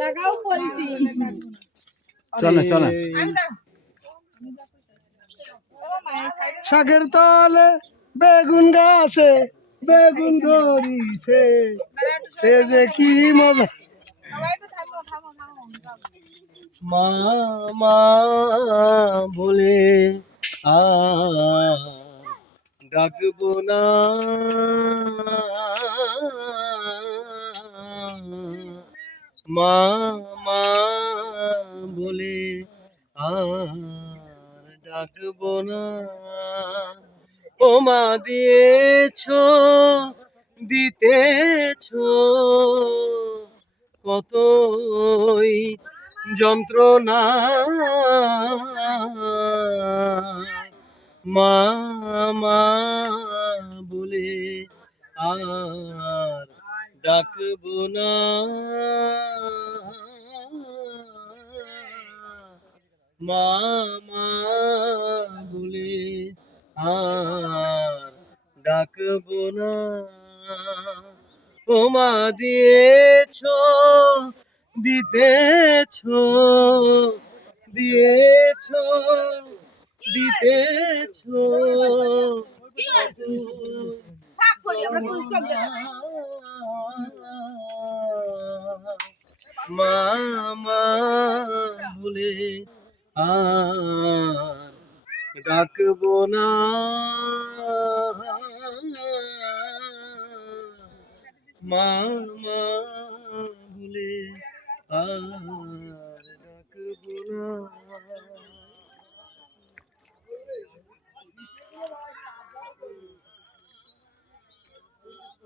লাগাও পোল্ট্রি চলে চলে। শাকের তলে বেগুন গাছে, বেগুন ধরিছে। সে যে কি মজা। মা মা বলে আ ডাকবো না। মা মা বলে, আর ডাকবো না। ও মা দিয়েছ, দিতেছ কতই যন্ত্রণা। মা মা বলে আর ডাকবো না। মা মা বলে আর ডাকবো না। ও মা দিয়েছ, দিতেছ দিয়েছ, দিতেছ। মা মা বলে আর ডাকবো না মা বলে আর ডাকবো না।